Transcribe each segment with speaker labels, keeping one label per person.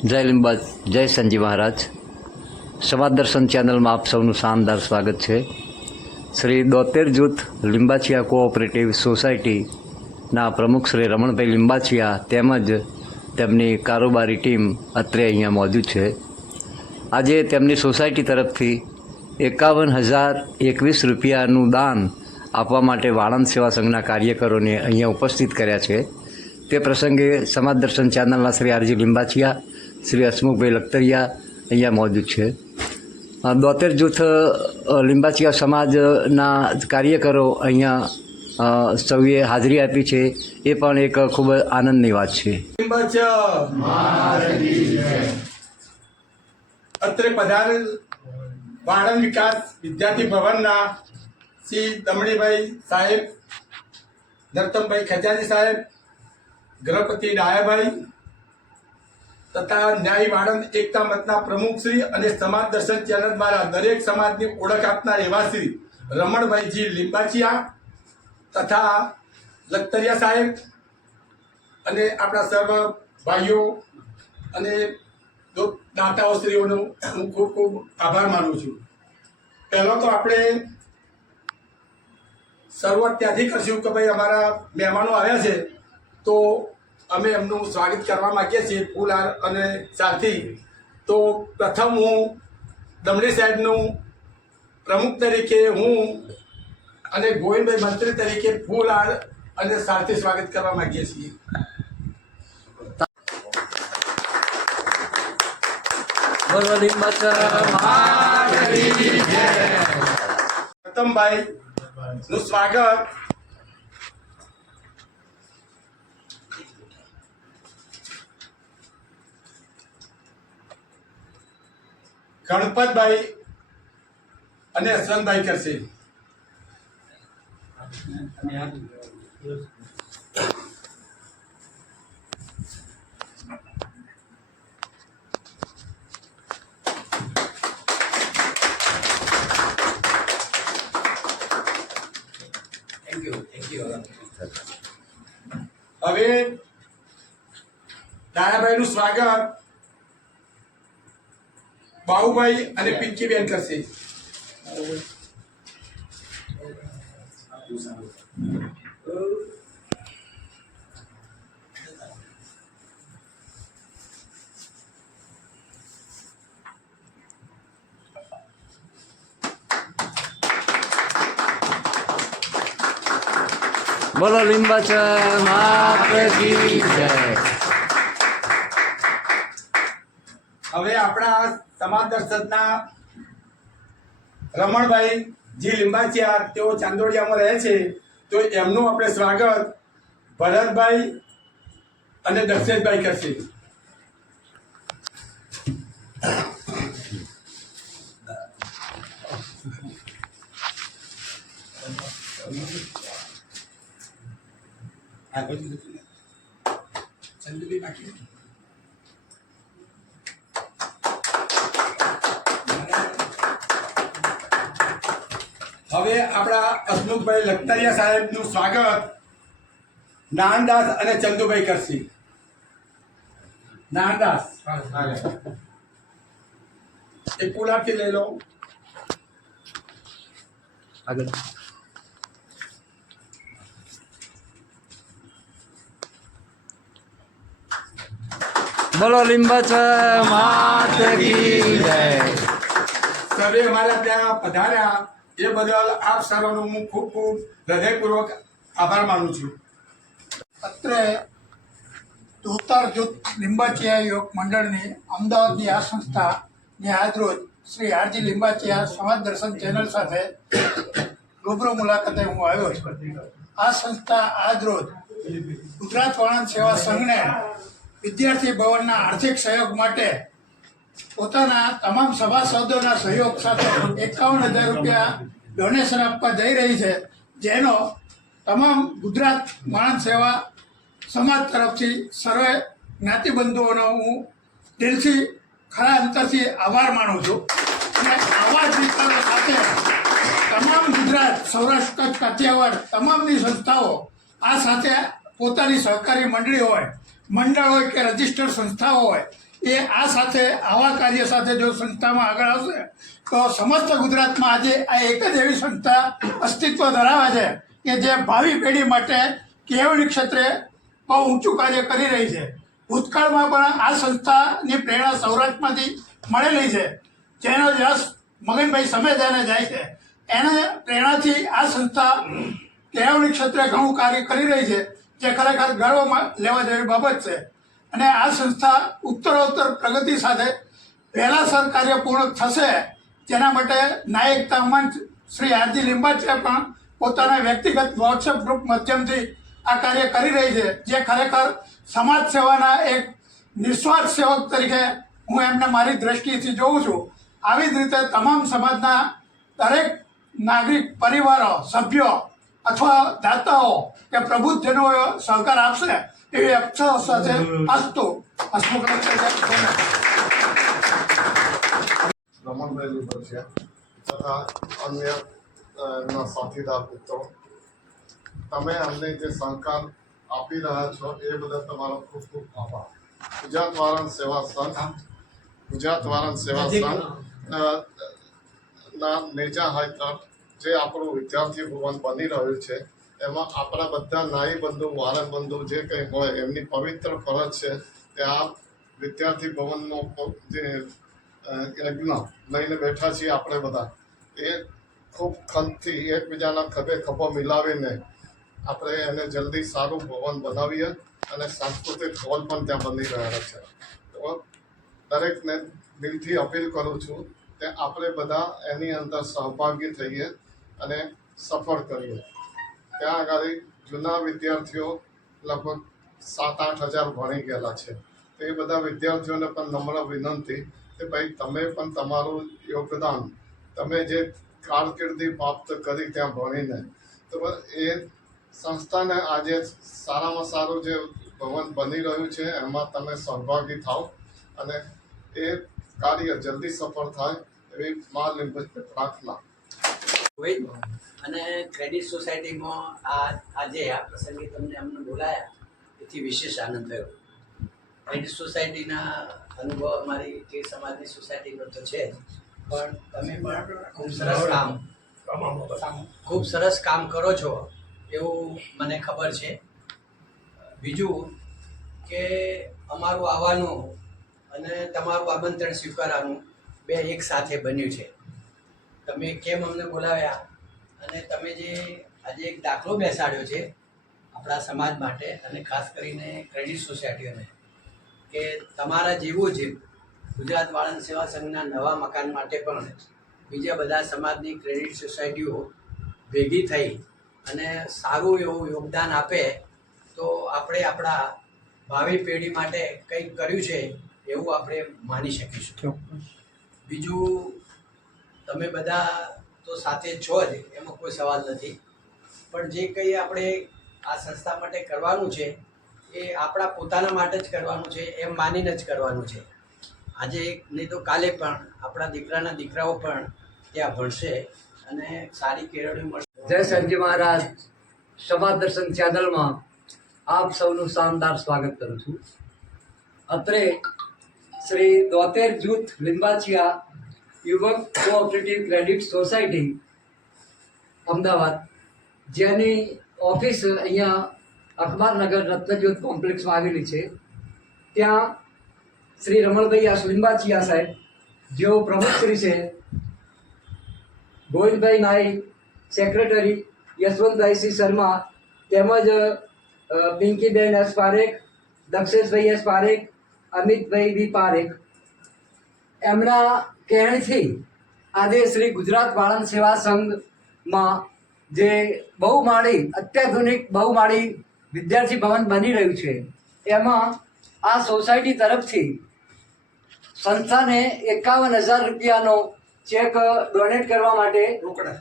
Speaker 1: જય લીંબાજ જય સંજી મહારાજ. સમાજ દર્શન ચેનલમાં આપ સૌનું શાનદાર સ્વાગત છે. શ્રી દોતેર જૂથ લિંબાછીયા કોઓપરેટિવ સોસાયટીના પ્રમુખ શ્રી રમણભાઈ લીંબાચિયા તેમજ તેમની કારોબારી ટીમ અત્રે અહીંયા મોજૂદ છે. આજે તેમની સોસાયટી તરફથી એકાવન હજાર એકવીસ રૂપિયાનું દાન આપવા માટે વાળંદ સેવા સંઘના કાર્યકરોને અહીંયા ઉપસ્થિત કર્યા છે. તે પ્રસંગે સમાજ દર્શન ચેનલના શ્રી આરજી લીંબાચિયા શ્રી હસમુખભાઈ લખતરિયા અહીંયા મોજૂદ છે. દોતેર જૂથ લીંબાચિયા સમાજના કાર્યકરો અહીંયા સૌએ હાજરી આપી છે. એ પણ એક ખૂબ જ આનંદની વાત છે.
Speaker 2: અત્રે પધારેલ વાણંદ વિકાસ વિદ્યાર્થી ભવનના શ્રી દમણીભાઈ સાહેબ નરતમભાઈ ખેચાજી સાહેબ ગૃહપતિ ડાયાભાઈ તથા ન્યાય વાણંદ એકતા મતના પ્રમુખશ્રી અને સમાજ દર્શન ચેનલ દ્વારા દરેક સમાજની ઓળખ આપનાર એવા શ્રી રમણભાઈજી લીંબાચિયા તથા લખતરિયા સાહેબ અને આપણા સર્વ ભાઈઓ અને દાતાઓ શ્રીઓનો હું ખૂબ ખૂબ આભાર માનું છું. પહેલો તો આપણે શરૂઆત ત્યાંથી કરશું કે ભાઈ અમારા મહેમાનો આવ્યા છે, તો અમે એમનું સ્વાગત કરવા માંગીએ છીએ ફૂલહાર અને સાથી તો પ્રથમ હું દમણી સાહેબનું પ્રમુખ તરીકે હું અને ગોવિંદભાઈ મંત્રી તરીકે ફૂલહાર અને સાથી સ્વાગત કરવા માંગીએ છીએ. પ્રથમભાઈ નું સ્વાગત. ગણપતભાઈ અને યશવંતભાઈ કરશે. હવે દાદાભાઈ નું સ્વાગત. બાહુભાઈ અને પિંકીબેન કરશે
Speaker 1: બોલો લીંબાચા માત્ર જય.
Speaker 2: હવે આપણા સમાજ દર્શકના રમણભાઈ જી લીંબાચિયા તેઓ ચાંદોડિયામાં રહે છે, તો એમનું આપણે સ્વાગત ભરતભાઈ અને દક્ષેશભાઈ કરશે. ચંદુભાઈ બાકી હવે આપણા હસમુખભાઈ લખતરિયા સાહેબનું સ્વાગત નાનદાસ અને ચંદુભાઈ કરશે. નાનદાસ. એ પુલાથી લઈ લો.
Speaker 1: આગળ. બોલો લીંબાચા માત કી જય.
Speaker 2: સવે અમારા ત્યાં પધાર્યા. એ બદલ આપ સર્વનો હું ખૂબ ખૂબ હૃદયપૂર્વક આભાર માનું છું.
Speaker 3: અત્રે ધોતાર જૂથ લીંબાચિયા યોગ મંડળની અમદાવાદની આ સંસ્થાની આજરોજ શ્રી આરજી લીંબાચિયા સમાજ દર્શન ચેનલ સાથે રૂબરૂ મુલાકાતે હું આવ્યો છું. આ સંસ્થા આજરોજ ગુજરાત વાણંદ સેવા સંઘને વિદ્યાર્થી ભવનના આર્થિક સહયોગ માટે પોતાના તમામ સભાસદોના સહયોગ સાથે એકાવન હજાર રૂપિયા ડોનેશન આપવા જઈ રહી છે, જેનો તમામ ગુજરાત માણસ સેવા સમાજ તરફથી સર્વે જ્ઞાતિબંધુઓનો હું દિલથી ખરા અંતરથી આભાર માનું છું. અને આવા જ વિચારો સાથે તમામ ગુજરાત, સૌરાષ્ટ્ર કચ્છ કાઠિયાવાડ તમામની સંસ્થાઓ આ સાથે પોતાની સહકારી મંડળી હોય, મંડળ હોય કે રજિસ્ટર્ડ સંસ્થાઓ હોય એ આ સાથે, આવા કાર્ય સાથે જો સંસ્થામાં આગળ આવશે, તો સમસ્ત ગુજરાતમાં આજે આ એક જ એવી સંસ્થા અસ્તિત્વ ધરાવે છે કે જે ભાવિ પેઢી માટે કેળવણી ક્ષેત્રે બહુ ઊંચું કાર્ય કરી રહી છે. ભૂતકાળમાં પણ આ સંસ્થાની પ્રેરણા સૌરાષ્ટ્રમાંથી મળેલી છે. જેનો યશ મગનભાઈ સમેજાને જાય છે. એને પ્રેરણાથી આ સંસ્થા કેળવણી ક્ષેત્રે ઘણું કાર્ય કરી રહી છે, જે ખરેખર ગર્વમાં લેવા જેવી બાબત છે. અને આ સંસ્થા ઉત્તરોત્તર પ્રગતિ સાથે વહેલાસર કાર્ય પૂર્ણ થશે જેના માટે નાયકતા મંચ શ્રી આરજી લિંબાચે પણ પોતાના વ્યક્તિગત વોટ્સએપ ગ્રુપ માધ્યમથી આ કાર્ય કરી રહી છે, જે ખરેખર સમાજ સેવાના એક નિસ્વાર્થ સેવક તરીકે હું એમને મારી દ્રષ્ટિથી જોઉં છું. આવી જ રીતે તમામ સમાજના દરેક નાગરિક, પરિવારો, સભ્યો અથવા દાતાઓ કે પ્રબુદ્ધજનો સહકાર આપશે એવી અપેક્ષા સાથે અસ્તુ હસમુખ
Speaker 4: રમણભાઈ લુબરસિયા તથા અન્ય સાથીદાર મિત્રો. તમે અમને જે સહકાર આપી રહ્યા છો એ બદલ તમારો ખૂબ ખૂબ આભાર. ગુજરાત વારણ સેવા સંઘ ગુજરાત વારણ સેવા સંઘ ના નેજા હેઠળ જે આપણું વિદ્યાર્થી ભવન બની રહ્યું છે, એમાં આપણા બધા નાઈ બંધુ વારણ બંધુ જે કંઈ હોય, એમની પવિત્ર ફરજ છે કે આ વિદ્યાર્થી ભવનનો જે યજ્ઞ લઈને બેઠા છીએ આપણે બધા. એ ખૂબ ખંતથી એકબીજાના ખભે ખભો મિલાવીને આપણે એને જલ્દી સારું ભવન બનાવીએ અને સાંસ્કૃતિક હોલ પણ ત્યાં બની રહ્યા છે. તો દરેકને દિલથી અપીલ કરું છું કે આપણે બધા એની અંદર સહભાગી થઈએ અને સફળ કરીએ. ત્યાં આગળ જૂના વિદ્યાર્થીઓ લગભગ સાત આઠ હજાર ભણી ગયેલા છે. તો એ બધા વિદ્યાર્થીઓને પણ નમ્ર વિનંતી કે ભાઈ તમે પણ તમારું યોગદાન, તમે જે કારકિર્દી પ્રાપ્ત કરી ત્યાં ભણીને, તો એ સંસ્થાને આજે સારામાં સારું જે ભવન બની રહ્યું છે, એમાં તમે સહભાગી થાઓ અને એ કાર્ય જલ્દી સફળ થાય એવી મા લીંબજ પ્રાર્થના
Speaker 5: હોય અને ક્રેડિટ સોસાયટીમાં આ આજે આ પ્રસંગે તમને અમને બોલાયા. એથી વિશેષ આનંદ થયો. ક્રેડિટ સોસાયટીના અનુભવ અમારી તે સમાજની સોસાયટીનો તો છે પણ તમે પણ ખૂબ સરસ કામ ખૂબ સરસ કામ કરો છો એવું મને ખબર છે. બીજું કે અમારું આવવાનું અને તમારું આમંત્રણ સ્વીકારવાનું બે એક સાથે બન્યું છે. તમે કેમ અમને બોલાવ્યા? અને તમે જે આજે એક દાખલો બેસાડ્યો છે આપણા સમાજ માટે અને ખાસ કરીને ક્રેડિટ સોસાયટીઓને કે તમારા જેવું જ ગુજરાત વાળંદ સેવા સંઘના નવા મકાન માટે પણ બીજા બધા સમાજની ક્રેડિટ સોસાયટીઓ ભેગી થઈ અને સારું એવું યોગદાન આપે તો આપણે આપણા ભાવિ પેઢી માટે કંઈક કર્યું છે એવું આપણે માની શકીશું. બીજું તમે બધા તો સાથે છો જ, એમાં કોઈ સવાલ નથી. પણ જે કંઈ આપણે આ સંસ્થા માટે કરવાનું છે, એ આપણા પોતાના માટે જ કરવાનું છે, એમ માનીને જ કરવાનું છે. આજે નહીં તો કાલે પણ, આપણા દીકરાના દીકરાઓ પણ ત્યાં ભણશે અને સારી કેળવણી મળશે.
Speaker 6: જય સંજી મહારાજ, સમાજ દર્શન ચેનલમાં આપ સૌનું શાનદાર સ્વાગત કરું છું. અત્રે શ્રી દોતેર જૂથ લિંબાચિયા યુવક કોઓપરેટિવ ક્રેડિટ સોસાયટી અમદાવાદ. જેની ઓફિસ અહીંયા અખબારનગર રત્નજ્યોત કોમ્પ્લેક્સમાં આવેલી છે. ત્યાં શ્રી રમણભાઈ આસ લિંબાચિયા સાહેબ, જેઓ પ્રમુખ શ્રી છે, ગોવિંદભાઈ નાઈક સેક્રેટરી યશવંતભાઈ શર્મા, તેમજ Pinkiben S Parekh, Daksheshbhai S Parekh, Amitbhai B Parekh. એમના કહેણથી આજે શ્રી ગુજરાત વાળંદ સેવા સંઘમાં જે બહુમાળી અત્યાધુનિક બહુમાળી વિદ્યાર્થી ભવન બની રહ્યું છે એમાં આ સોસાયટી તરફથી સંસ્થાને એકાવન હજાર રૂપિયાનો ચેક ડોનેટ કરવા માટે રોકડા.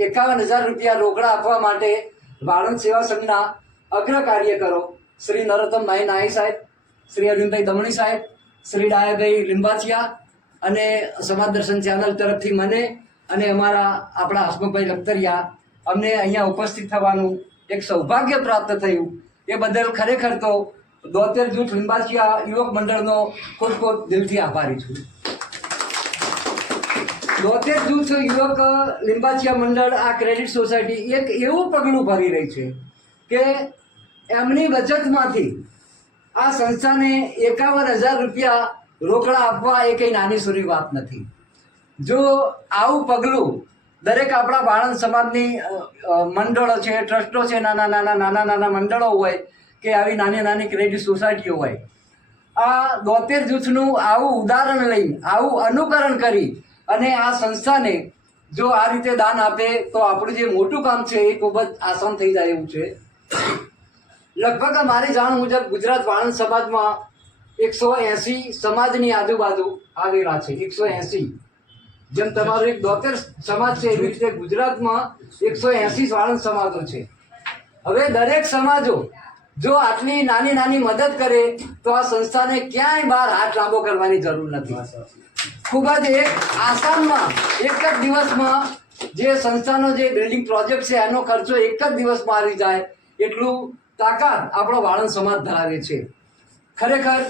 Speaker 6: એકાવન હજાર રૂપિયા રોકડા આપવા માટે વાળંદ સેવા સંઘના અગ્ર કાર્યકરો શ્રી નરોત્તમભાઈ નાઈ સાહેબ શ્રી અરવિંદભાઈ દમણી સાહેબ શ્રી ડાયાભાઈ લિંબાચિયા અને સમાજ દર્શન ચેનલ તરફથી મને અને અમારા આપણા હસમુખભાઈ લખતરિયા અમને અહીંયા ઉપસ્થિત થવાનું એક સૌભાગ્ય પ્રાપ્ત થયું. એ બદલ ખરેખર તો દોતેર જૂથ લીંબાચિયા યુવક મંડળનો ખૂબ ખૂબ દિલથી આભારી છું. દોતેર જૂથ યુવક લિંબાચિયા મંડળ આ ક્રેડિટ સોસાયટી એક એવું પગલું ભરી રહી છે કે એમની બચતમાંથી આ સંસ્થાને એકાવન હજાર રૂપિયા રોકડા આપવા એ કંઈ નાની સુરી વાત નથી. જો આવું પગલું દરેક આપણા બાળન સમાજની મંડળો છે, ટ્રસ્ટો છે, નાના નાના નાના નાના મંડળો હોય કે આવી નાની નાની ક્રેડિટ સોસાયટીઓ હોય, આ દોતેર જૂથનું આવું ઉદાહરણ લઈ આવું અનુકરણ કરી અને આ સંસ્થાને જો આ રીતે દાન આપે તો આપણું જે મોટું કામ છે એ ખૂબ જ આસાન થઈ જાય એવું છે. લગભગ મારી જાણ મુજબ ગુજરાત વાણંદ સમાજમાં એકસો એંસી સમાજની આજુબાજુ આવેલા છે. એકસો એંસી. જેમ તમારો એક દોતેર સમાજ છે, એવી રીતે ગુજરાતમાં એકસો એંસી વાળંદ સમાજો છે. હવે દરેક સમાજો જો આટલી નાની નાની મદદ કરે, તો આ સંસ્થાને ક્યાંય બહાર હાથ લાંબો કરવાની જરૂર નથી. ખૂબ જ એક આસામમાં એક જ દિવસમાં જે સંસ્થાનો જે બિલ્ડિંગ પ્રોજેક્ટ છે, એનો ખર્ચો એક જ દિવસમાં આવી જાય, એટલું તાકાત આપણો વાળંદ સમાજ ધરાવે છે. ખરેખર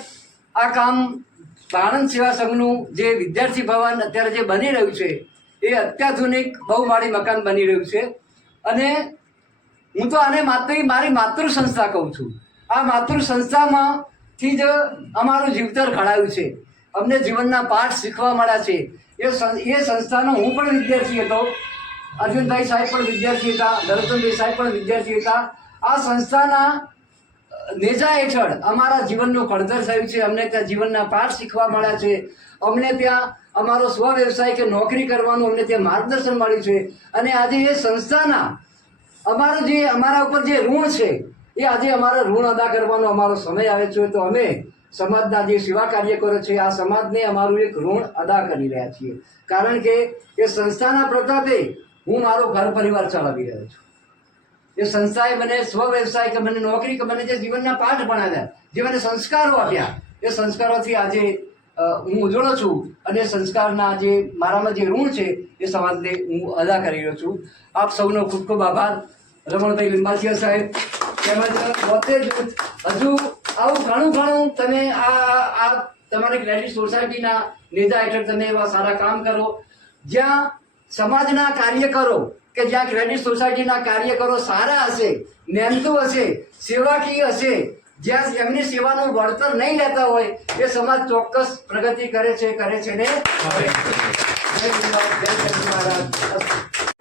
Speaker 6: આ કામ આણંદ સેવા સંઘનું જે વિદ્યાર્થી ભવન અત્યારે જે બની રહ્યું છે, એ અત્યાધુનિક બહુમાળી મકાન બની રહ્યું છે. અને હું તો આને માત્ર, મારી માતૃ સંસ્થા કહું છું. આ માતૃ સંસ્થામાંથી જ અમારું જીવતર ઘડાયું છે. અમને જીવનના પાઠ શીખવા મળ્યા છે. એ એ સંસ્થાનો હું પણ વિદ્યાર્થી હતો. અર્જુનભાઈ સાહેબ પણ વિદ્યાર્થી હતા દરતનભાઈ સાહેબ પણ વિદ્યાર્થી હતા. આ સંસ્થાના નેજા હેઠળ અમારા જીવનનું ઘડતર થયું છે. અમને ત્યાં જીવનના પાઠ શીખવા મળ્યા છે. અમને ત્યાં અમારો સ્વ વ્યવસાય કે નોકરી કરવાનું અમને ત્યાં માર્ગદર્શન મળ્યું છે. અને આજે એ સંસ્થાના અમારું જે અમારા ઉપર જે ઋણ છે, એ આજે અમારા ઋણ અદા કરવાનો અમારો સમય આવે છે. તો અમે સમાજના જે સેવા કાર્યકરો છે, આ સમાજને અમારું એક ઋણ અદા કરી રહ્યા છીએ. કારણ કે એ સંસ્થાના પ્રતાપે હું મારો ઘર પરિવાર ચલાવી રહ્યો છું. એ સંસ્થાએ મને સ્વ વ્યવસાય કે મને નોકરી કે મને જે જીવનના પાઠ ભણાવ્યા, જે મને સંસ્કારો આપ્યા, એ સંસ્કારોથી આજે હું ઉજળો છું અને સંસ્કારના જે મારામાં જે ઋણ છે, એ સમાજને હું અદા કરી રહ્યો છું. આપ સૌનો ખૂબ ખૂબ આભાર. રમણભાઈ લીંબાચિયા સાહેબ તેમજ પોતે જૂથ હજુ આવું ઘણું ઘણું તમે આ આ તમારી ક્રેડિટ સોસાયટીના નેજા હેઠળ તમે એવા સારા કામ કરો. જ્યાં સમાજના કાર્યકરો કે જ્યાં ક્રેડિટ સોસાયટીના કાર્યકરો સારા હશે મહેનતુ હશે સેવાકીય હશે જ્યાં એમની સેવાનું વળતર નહીં લેતા હોય એ સમાજ ચોક્કસ પ્રગતિ કરે છે કરે છે ને?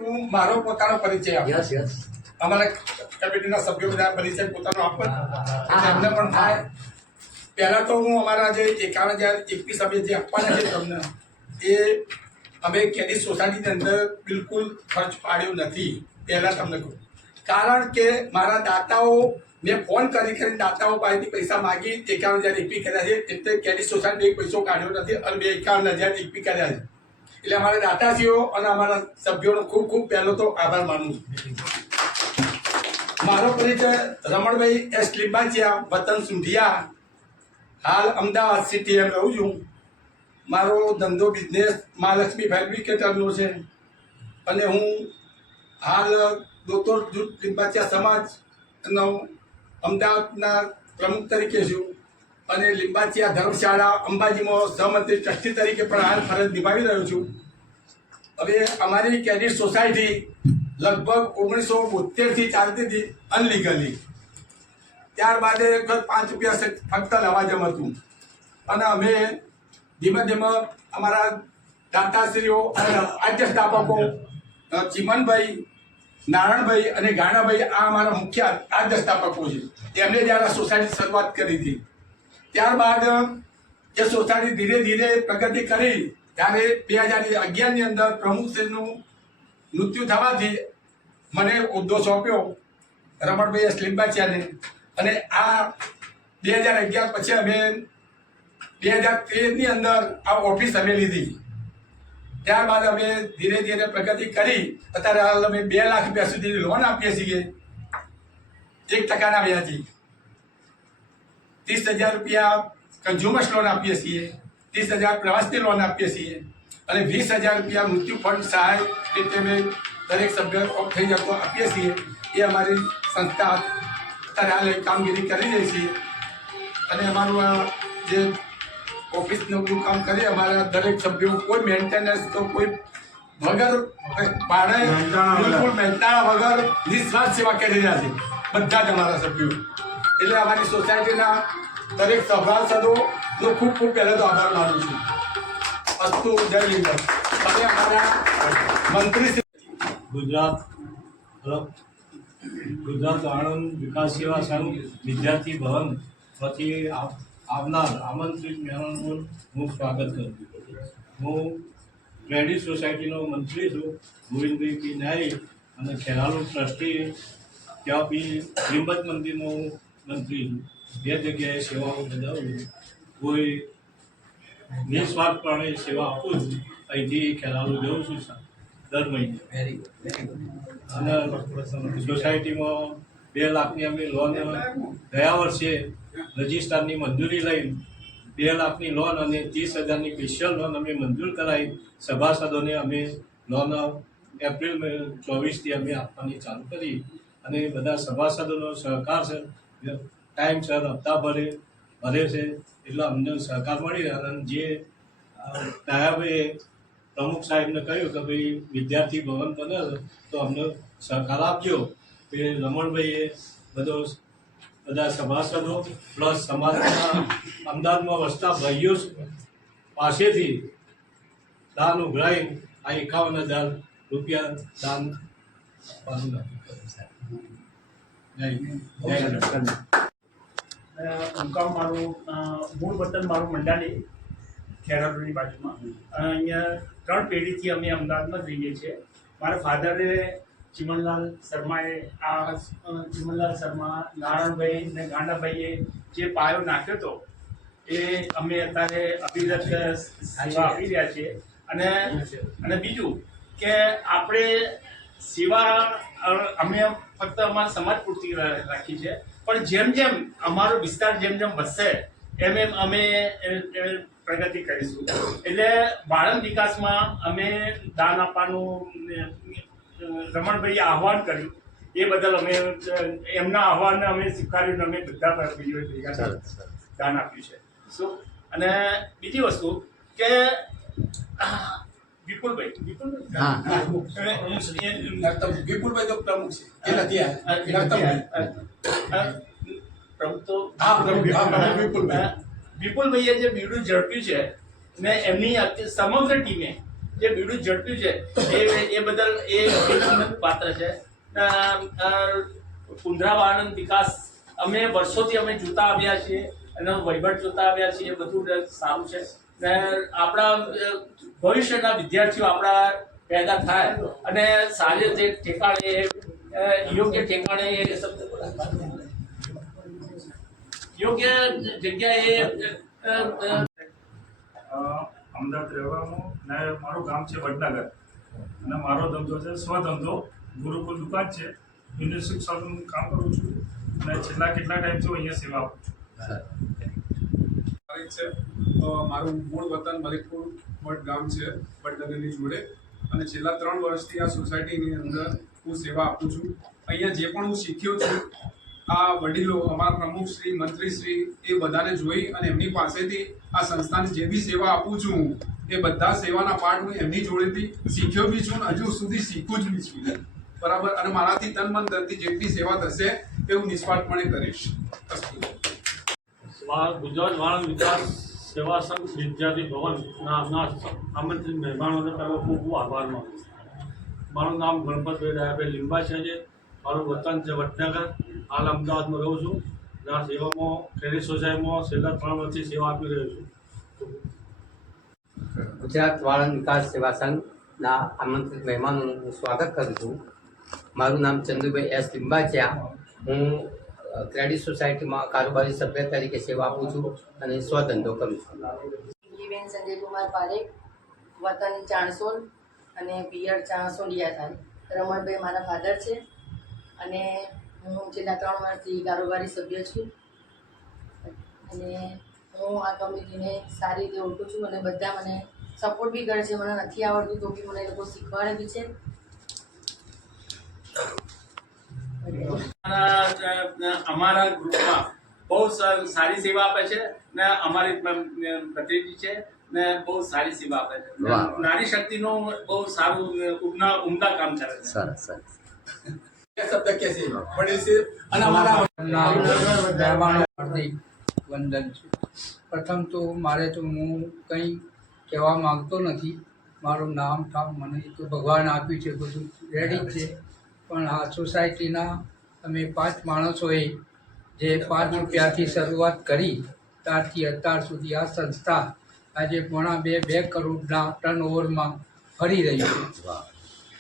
Speaker 2: હું મારો પોતાનો પરિચય
Speaker 6: યસ યસ.
Speaker 2: અમારા કમિટીના સભ્યો બધા પરિચય પોતાનો આપો. જ. એટલે એમને પણ થાય. પહેલા તો હું અમારા જે એકાવન હજાર એકવીસ સભ્ય જે આપવાના છે તમને એ અમે કેદી સોસાયટીની અંદર બિલકુલ ખર્ચ પાડ્યો નથી, પહેલાં તમને કહું. કારણ કે મારા દાતાઓ, મેં ફોન કરી કરીને દાતાઓ પાસેથી પૈસા માગી, એકાવન હજાર એકવી કર્યા છે, એટલે કેડી સોસાયટી એક પૈસો કાઢ્યો નથી અને બે એકાવન હજાર એકવી કર્યા છે. એટલે અમારા દાતાશ્રીઓ અને અમારા સભ્યોનો ખૂબ ખૂબ પહેલો તો આભાર માનું છું. મારો પરિચય રમણભાઈ એસ લિંબાચિયા, વતન સુંઢિયા. હાલ અમદાવાદ સિટી એમ રહું છું. મારો ધંધો બિઝનેસ મહાલક્ષ્મી ફેબ્રિકેટરનો છે. અને હું હાલ દોતોર જૂથ લિંબાચિયા સમાજનો અમદાવાદના પ્રમુખ તરીકે છું. અને લિંબાચિયા ધર્મશાળા અંબાજીમાં સહમંત્રી ટ્રસ્ટી તરીકે પણ હાલ ફરજ નિભાવી રહ્યો છું. હવે અમારી કેડિટ સોસાયટી લગભગ ઓગણીસો બોતેરથી ચાલતી હતી અનલીગલી ત્યારબાદ ગત પાંચ રૂપિયા ફક્ત લવાજમ હતું. અને અમે ધીમે ધીમે અમારા દાતાશ્રીઓ આદ્ય સ્થાપકો ચિમનભાઈ, નારાયણભાઈ અને ગાણાભાઈ આ અમારા મુખ્ય આદ્ય સ્થાપકો છે. એમને જ્યારે સોસાયટી શરૂઆત કરી હતી. ત્યારબાદ એ સોસાયટી ધીરે ધીરે પ્રગતિ કરી, ત્યારે બે હજાર અગિયારની અંદર પ્રમુખશ્રીનું મૃત્યુ થવાથી મને હોદ્દો સોંપ્યો રમણભાઈ એસ બાચ્યાને અને આ બે હજાર અગિયાર પછી અમે બે હજાર તેરની અંદર આ ઓફિસ અમે લીધી. ત્યારબાદ અમે ધીરે ધીરે પ્રગતિ કરી. અત્યારે હાલ અમે બે લાખ રૂપિયા સુધીની લોન આપીએ છીએ. એક ટકાના વ્યાજી. ત્રીસ હજાર રૂપિયા કન્ઝ્યુમર્સ લોન આપીએ છીએ. ત્રીસ હજાર પ્રવાસની લોન આપીએ છીએ. અને વીસ હજાર રૂપિયા મૃત્યુ ફંડ સહાય રીતે અમે દરેક સભ્ય થઈ જતો આપીએ છીએ. એ અમારી સંસ્થા અત્યારે હાલ કામગીરી કરી રહી છીએ અને અમારું જે ઓફિસનું બધું કામ કરીએ. અમારા દરેક સભ્યો કોઈ મેન્ટેનન્સ તો કોઈ વગર ભાડે બિલકુલ મહેનતાણા વગર નિસ્વાર્થ સેવા કરી રહ્યા છે. બધા જ અમારા સભ્યો. એટલે અમારી સોસાયટીના દરેક સભાસદોનો ખૂબ ખૂબ પહેલાં તો આભાર માનું છું. અસ્તુ જય લિંગમ. અને અમારા મંત્રી શ્રી
Speaker 7: ગુજરાત હલો. ગુજરાત આણંદ વિકાસ સેવા સંઘ વિદ્યાર્થી ભવન આવ- આવનાર આમંત્રિત મહેમાનોનું હું સ્વાગત કરું છું. હું ક્રેડિટ સોસાયટીનો મંત્રી છું ગોવિંદભાઈ પી નાઈ અને ખેરાલુ ટ્રસ્ટી ત્યાં બી હિંમત મંદિરનો હું મંત્રી છું. બે જગ્યાએ સેવાઓ બજાવું છું. કોઈ નિસ્વાર્થપણે સેવા આપું છું અહીંથી ખેરાલુ જઉં છું દર મહિને. અને સોસાયટીમાં બે લાખની અમે લોન ગયા વર્ષે રજિસ્ટ્રારની મંજૂરી લઈ બે લાખની લોન અને ત્રીસ હજારની સ્પેશિયલ લોન અમે મંજૂર કરાવી. સભાસદોને અમે લોન એપ્રિલ ચોવીસથી અમે આપવાની ચાલુ કરી. અને બધા સભાસદોનો સહકાર છે. ટાઈમસર હપ્તા ભરે ભરે છે, એટલે અમને સહકાર મળી. અને જે ડાયાભાઈએ પ્રમુખ સાહેબને કહ્યું કે ભાઈ વિદ્યાર્થી ભવન બને તો અમને સહકાર આપજો. એ રમણભાઈએ બધો બધા સભાસદો પ્લસ સમાજના અમદાવાદમાં વસતા ભાઈઓ પાસેથી દાન ઉઘરાઈ આ એકાવન હજાર રૂપિયા દાન આપવાનું નક્કી કર્યું છે. જય જય જય.
Speaker 8: મુકામ મારું મૂળ વતન મારું મંડાલી ખેરાલુની બાજુમાં અહીંયા ત્રણ પેઢીથી અમે અમદાવાદમાં જ રહીએ છીએ મારા ફાધરે ચિમનલાલ શર્માએ આ ચિમનલાલ શર્મા, નારાયણભાઈ ને ગાંડાભાઈએ જે પાયો નાખ્યો હતો, એ અમે અત્યારે અભિરત સેવા આપી રહ્યા છીએ. અને અને બીજું કે આપણે સેવા અમે ફક્ત અમારા સમાજ પૂરતી રાખી છે. પણ જેમ જેમ અમારો વિસ્તાર જેમ જેમ વધશે, એમ એમ અમે પ્રગતિ કરીશું. એટલે બાળક વિકાસમાં અમે દાન આપવાનું રમણભાઈએ આહવાન કર્યું. એ બદલ અમે એમના આહવાનને અમે સ્વીકાર્યું અને અમે બધા ભાઈઓ ભેગા દાન આપ્યું છે. શું અને બીજી વસ્તુ કે વિપુલભાઈ વિપુલભાઈ?
Speaker 2: વિપુલભાઈ તો પ્રમુખ છે. એ નથી નર્તમભાઈ
Speaker 8: તો
Speaker 2: વિપુલભાઈ.
Speaker 8: વિપુલભાઈએ જે બીડું ઝડપ્યું છે ને એમની આખી સમગ્ર ટીમે જે બીડું ઝડપ્યું છે, એ એ બદલ એ અભિનંદન પાત્ર છે. આનંદ વિકાસ, અમે વર્ષોથી અમે જોતા આવ્યા છીએ, અને વહીવટ જોતા આવ્યા છીએ બધું સારું છે. ને આપણા ભવિષ્યના વિદ્યાર્થીઓ આપણા પેદા થાય, અને સારી રીતે ઠેકાણે યોગ્ય ઠેકાણે યોગ્ય જગ્યાએ
Speaker 9: અમદાવાદ રહેવાનું ને મારું ગામ છે વડનગર. અને મારો ધંધો છે સ્વધંધો. ગુરુકુલ દુકાન છે. યુનિવર્સિટી શોપનું કામ કરું છું. અને છેલ્લા કેટલા ટાઈમથી હું અહીંયા સેવા આપું છું.
Speaker 10: તારીખ છે. મારું મૂળ વતન મલિકપુર વડ ગામ છે વડનગરની જોડે. અને છેલ્લા ત્રણ વર્ષથી આ સોસાયટીની અંદર હું સેવા આપું છું. અહીંયા જે પણ હું શીખ્યો છું આ વડીલો, અમારા પ્રમુખ શ્રી, મંત્રી શ્રી, એ બધાને જોઈ અને એમની પાસેથી આ સંસ્થાને જે બી સેવા આપું છું, એ બધા સેવાના પાઠ હું એમની જોડેથી શીખ્યો બી છું હજુ સુધી શીખું જ બી છું. બરાબર? અને મારાથી તન મન ધનથી જેટલી સેવા થશે એ હું નિસ્વાર્થપણે કરીશ
Speaker 9: ગુજરાત વાણંદ વિકાસ સેવા સંઘ વિદ્યાર્થી ભવનના આપના આમંત્રિત મહેમાનોને પહેલો ખૂબ ખૂબ આભાર માનું છું. મારું નામ ગણપતભાઈ ડાયાભાઈ લીંબા છે મારું વતન છે વડનગર. હાલ અમદાવાદમાં રહું છું. જ્યાં સેવામાં ક્રેડિટ સોસાયટીમાં છેલ્લા ત્રણ વર્ષથી સેવા આપી રહ્યો છું.
Speaker 11: ગુજરાત વાળંદ વિકાસ સેવા સંઘના આમંત્રિત મહેમાનોનું હું સ્વાગત કરું છું. મારું નામ ચંદુભાઈ એસ લિંબાચિયા. હું ક્રેડિટ સોસાયટીમાં કારોબારી સભ્ય તરીકે સેવા આપું છું અને સ્વધંધો કરું છું.
Speaker 12: બેન સંજય કુમાર પારેખ વતન ચાણસોલ અને પિયર ચાણસોલિયા થાય. રમણભાઈ મારા ફાધર છે. અને હું છેલ્લા ત્રણ વર્ષથી કારોબારી સભ્ય છું. અને હું આ કમિટીને સારી રીતે ઓળખું છું અને બધા મને સપોર્ટ બી કરે છે. મને નથી આવડતું તો બી મને એ લોકો શીખવાડે બી છે.
Speaker 8: અમારા ગ્રુપમાં બહુ સારી સેવા આપે છે ને અમારી પ્રતિનિધિ છે ને બહુ સારી સેવા આપે છે. નારી શક્તિનું બહુ સારું ઉમદા કામ કરે છે.
Speaker 6: સરસ સરસ.
Speaker 13: વંદન છે પ્રથમ તો મારે તો હું કંઈ કહેવા માગતો નથી મારું નામ ઠામ મને તો ભગવાન આપ્યું છે બધું રેડી છે પણ આ સોસાયટીના અમે પાંચ માણસોએ જે પાંચ રૂપિયાથી શરૂઆત કરી ત્યારથી અત્યાર સુધી આ સંસ્થા આજે પોણા બે બે કરોડના ટર્ન ઓવરમાં ફરી રહી છે.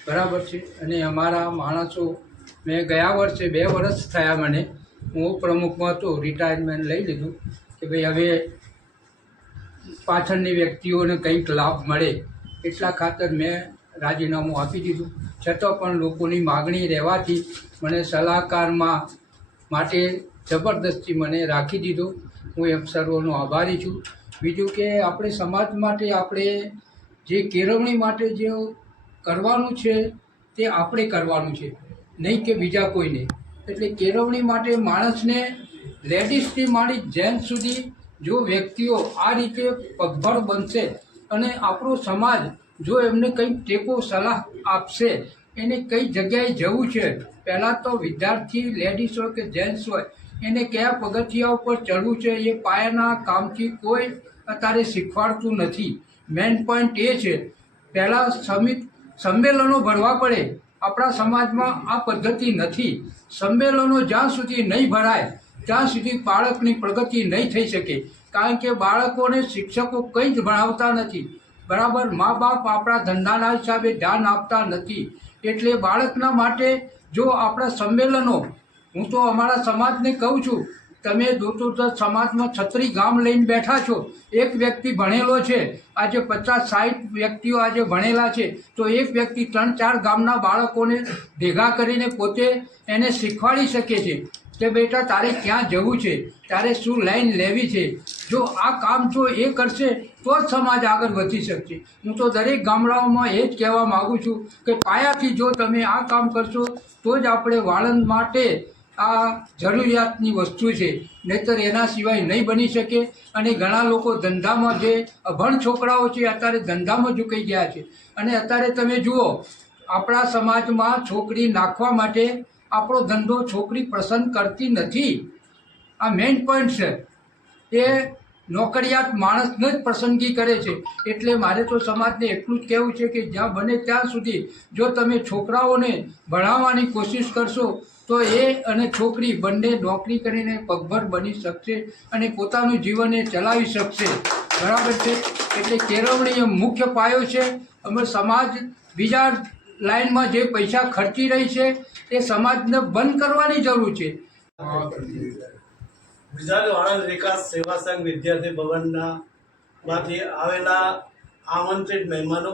Speaker 13: બરાબર છે? અને અમારા માણસો મેં ગયા વર્ષે બે વર્ષ થયા મને. હું પ્રમુખમાં હતો રિટાયરમેન્ટ લઈ લીધું કે ભાઈ હવે પાછળની વ્યક્તિઓને કંઈક લાભ મળે એટલા ખાતર મેં રાજીનામું આપી દીધું. છતાં પણ લોકોની માગણી રહેવાથી મને સલાહકારમાં માટે જબરદસ્તી મને રાખી દીધો. હું એમ સર્વનો આભારી છું. બીજું કે આપણે સમાજ માટે આપણે જે કેળવણી માટે જે કરવાનું છે તે આપણે કરવાનું છે. નહીં કે બીજા કોઈને એટલે કેળવણી માટે માણસને લેડીઝથી માંડી જેન્ટ્સ સુધી જો વ્યક્તિઓ આ રીતે પગભર બનશે અને આપણો સમાજ જો એમને કંઈક ટેકો સલાહ આપશે, એને કઈ જગ્યાએ જવું છે? પહેલાં તો વિદ્યાર્થી લેડીઝ હોય કે જેન્ટ્સ હોય, એને કયા પગથિયા ઉપર ચડવું છે એ પાયાના કામથી કોઈ અત્યારે શીખવાડતું નથી. મેઇન પોઈન્ટ એ છે, પહેલાં સમિત સંમેલનો ભરવા પડે આપણા સમાજમાં આ પદ્ધતિ નથી. સંમેલનો જ્યાં સુધી નહીં ભરાય, ત્યાં સુધી બાળકની પ્રગતિ નહીં થઈ શકે. કારણ કે બાળકોને શિક્ષકો કંઈ જ ભણાવતા નથી. બરાબર મા બાપ આપણા ધંધાના હિસાબે ધ્યાન આપતા નથી. એટલે બાળકના માટે જો આપણા સંમેલનો, હું તો અમારા સમાજને કહું છું તમે તો સમાજમાં છત્રી ગામ લઈને બેઠા છો, એક વ્યક્તિ ભણેલો છે, આજે પચાસ સાઠ વ્યક્તિઓ આજે ભણેલા છે, તો એક વ્યક્તિ ત્રણ ચાર ગામના બાળકોને ભેગા કરીને પોતે એને શીખવાડી શકે છે કે બેટા તારે ક્યાં જવું છે, તારે શું લાઈન લેવી છે, જો આ કામ જો એ કરશે તો જ સમાજ આગળ વધી શકશે. હું તો દરેક ગામડાઓમાં એ જ કહેવા માગું છું કે પાયાથી જો તમે આ કામ કરશો, તો જ આપણે વાળંદ માટે આ જરૂરિયાતની વસ્તુ છે. નહીંતર એના સિવાય નહીં બની શકે અને ઘણા લોકો ધંધામાં જે અભણ છોકરાઓ છે અત્યારે ધંધામાં ઝૂકાઈ ગયા છે. અને અત્યારે તમે જુઓ, આપણા સમાજમાં છોકરી નાખવા માટે આપણો ધંધો છોકરી પસંદ કરતી નથી. આ મેઇન પોઈન્ટ છે. એ નોકરિયાત માણસને જ પસંદગી કરે છે. એટલે મારે તો સમાજને એટલું જ કહેવું છે કે જ્યાં બને ત્યાં સુધી જો તમે છોકરાઓને ભણાવવાની કોશિશ કરશો તો એ અને છોકરી બંને નોકરી કરીને પગભર બની શકશે અને પોતાનું જીવન એ ચલાવી શકશે. બરાબર છે? એટલે કેળવણી એ મુખ્ય પાયો છે. અમે સમાજ બીજા લાઈનમાં જે પૈસા ખર્ચી રહી છે, એ સમાજને બંધ કરવાની જરૂર છે.
Speaker 14: ગુજરાત વાણંદ વિકાસ સેવા સંઘ વિદ્યાર્થી ભવનના માંથી આવેલા આમંત્રિત મહેમાનો,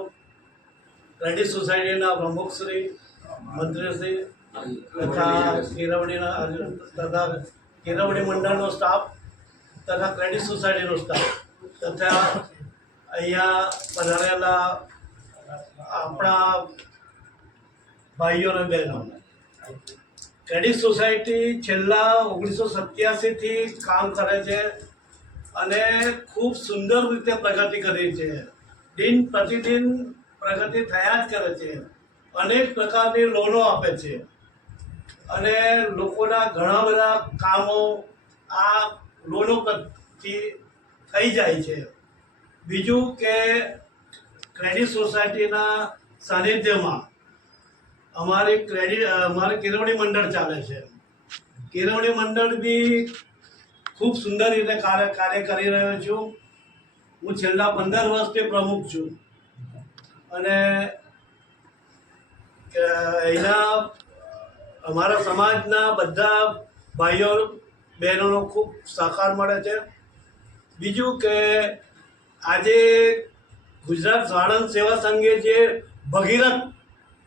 Speaker 14: રેડી સોસાયટીના પ્રમુખશ્રી, મંત્રીશ્રી તથા કેળવણીના તથા કેળવણી મંડળનો સ્ટાફ તથા ક્રેડિટ સોસાયટીનો સ્ટાફ તથા અહીંયા પધારેલા આપણા ભાઈઓ અને બહેનો. ક્રેડિટ સોસાયટી છેલ્લા ઓગણીસો સત્યાસીથી કામ કરે છે અને ખૂબ સુંદર રીતે પ્રગતિ કરી છે. દિન પ્રતિદિન પ્રગતિ થયા જ કરે છે. અનેક પ્રકારની લોનો આપે છે. અને લોકોના ઘણા બધા કામો આ લોનો પરથી થઈ જાય છે. બીજું કે ક્રેડિટ સોસાયટીના સાનિધ્યમાં અમારી ક્રેડિટ અમારે કેળવણી મંડળ ચાલે છે. કેળવણી મંડળ બી ખૂબ સુંદર રીતે કાર્ય કાર્ય કરી રહ્યો છું. હું છેલ્લા પંદર વર્ષથી પ્રમુખ છું. અને એના અમારા સમાજના બધા ભાઈઓ, બહેનોનો ખૂબ સહકાર મળે છે. બીજું કે આજે ગુજરાત સાણંદ સેવા સંઘે જે ભગીરથ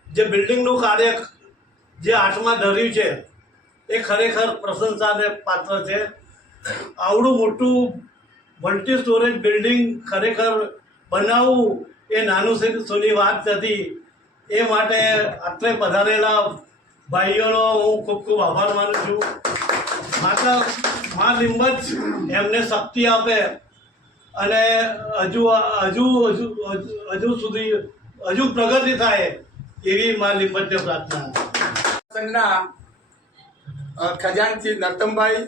Speaker 14: જે બિલ્ડિંગનું કાર્ય જે હાથમાં ધર્યું છે, એ ખરેખર પ્રશંસાને પાત્ર છે. આવડું મોટું મલ્ટી સ્ટોરેજ બિલ્ડિંગ ખરેખર બનાવવું એ નાનું સોની વાત નથી. એ માટે આટલે પધારેલા ભાઈઓનો હું ખૂબ ખૂબ આભાર માનું છું. માત્ર મા લીંબ એમને શક્તિ આપે અને હજુ હજુ હજુ હજુ સુધી હજુ પ્રગતિ થાય એવી મા લીંબતને પ્રાર્થના
Speaker 2: સંઘના ખજાનચી નરતમભાઈ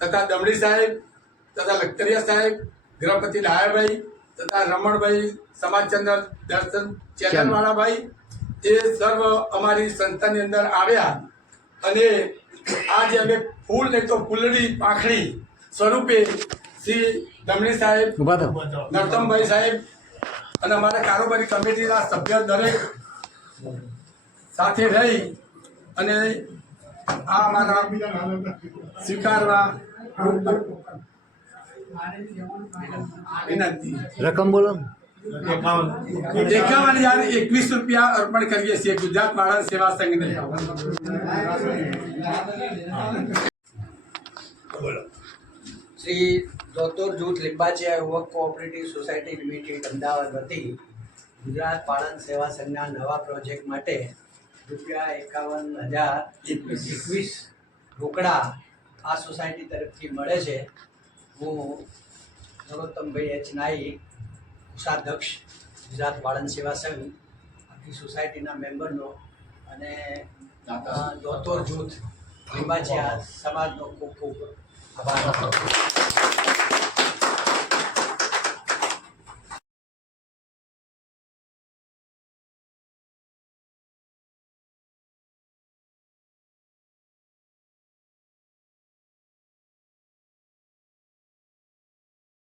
Speaker 2: તથા દમડી સાહેબ તથા લખતરિયા સાહેબ, ગૃહપતિ ડાયાભાઈ તથા રમણભાઈ, સમાજચંદ્ર દર્શન ચેતનવાળાભાઈ એ સર્વ અમારી સંસ્થાની અંદર આવ્યા અને આજે અમે ફૂલ નહીં તો ફૂલડી પાંખડી સ્વરૂપે શ્રી દમણી સાહેબ નરતમભાઈ સાહેબ અને અમારા કારોબારી કમિટીના સભ્ય દરેક સાથે રહી અને આ અમારા સ્વીકારવા વિનંતી
Speaker 6: રકમ બોલો
Speaker 2: એકાવન હજાર એકવીસ રૂપિયા અર્પણ કરીએ છીએ ગુજરાત બાળક સેવા સંઘને.
Speaker 5: શ્રી દોતોર જૂથ લિંબાચિયા યુવક કોઓપરેટિવ સોસાયટી લિમિટેડ અમદાવાદ વતી ગુજરાત પાળન સેવા સંઘના નવા પ્રોજેક્ટ માટે રૂપિયા એકાવન હજાર એકવીસ રોકડા આ સોસાયટી તરફથી મળે છે. હું નરોત્તમભાઈ એચ નાઈ કોષાધ્યક્ષ ગુજરાત બાળન સેવા સંઘ આખી સોસાયટીના મેમ્બરનો અને દોતોર જૂથ લિંબાચિયા સમાજનો ખૂબ ખૂબ આભાર